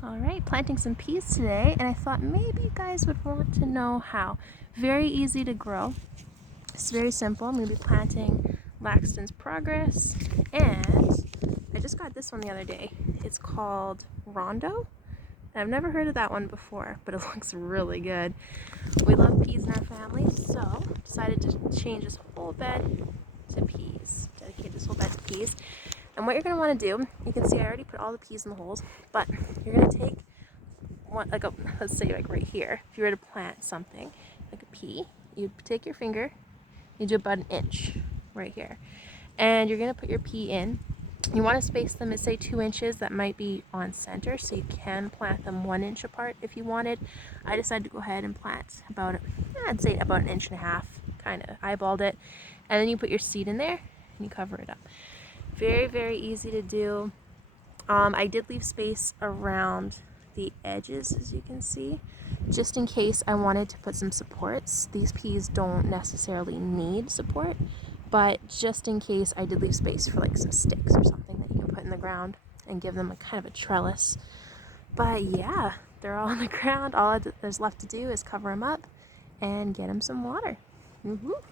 Alright, planting some peas today, and I thought maybe you guys would want to know how. Very easy to grow. It's very simple. I'm going to be planting Laxton's Progress, and I just got this one the other day. It's called Rondo. I've never heard of that one before, but it looks really good. We love peas in our family, so decided to change this whole bed to peas. Dedicate this whole bed to peas. And what you're going to want to do, you can see I already put all the peas in the holes, but you're going to take one, let's say like right here, if you were to plant something, like a pea, you take your finger, you do about an inch right here. And you're going to put your pea in. You want to space them at say 2 inches. That might be on center, so you can plant them 1 inch apart if you wanted. I decided to go ahead and plant about, I'd say about 1.5 inches, kind of eyeballed it. And then you put your seed in there and you cover it up. Very, very easy to do. I did leave space around the edges, as you can see, just in case I wanted to put some supports. These peas don't necessarily need support, but just in case, I did leave space for like some sticks or something that you can put in the ground and give them a kind of a trellis. But yeah, they're all on the ground. All there's left to do is cover them up and get them some water. Woohoo!